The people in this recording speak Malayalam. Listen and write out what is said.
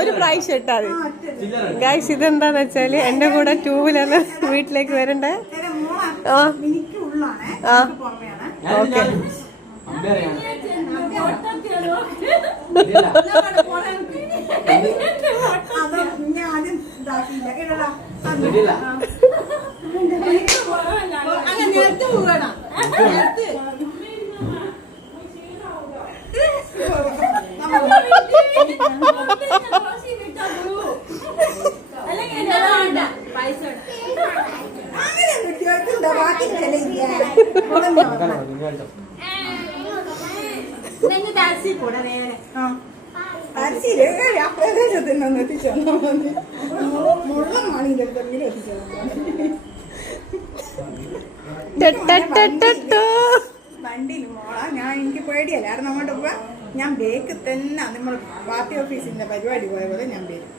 ഒരു പ്രാവശ്യം ഇട്ടാ മതി ഗൈസ്. ഇതെന്താന്ന് വെച്ചാല് എന്റെ കൂടെ 2 വീലറിൽ വീട്ടിലേക്ക് വരണ്ടേ. ഓക്കെ വണ്ടിയിൽ മോളാ ഞാൻ എനിക്ക് പേടിയല്ല. കാരണം അങ്ങോട്ട് പോവാ ഞാൻ ബേക്ക് തന്നെ നമ്മൾ പാർട്ടി ഓഫീസിന്റെ പരിപാടി പോയ പോലെ ഞാൻ വരും.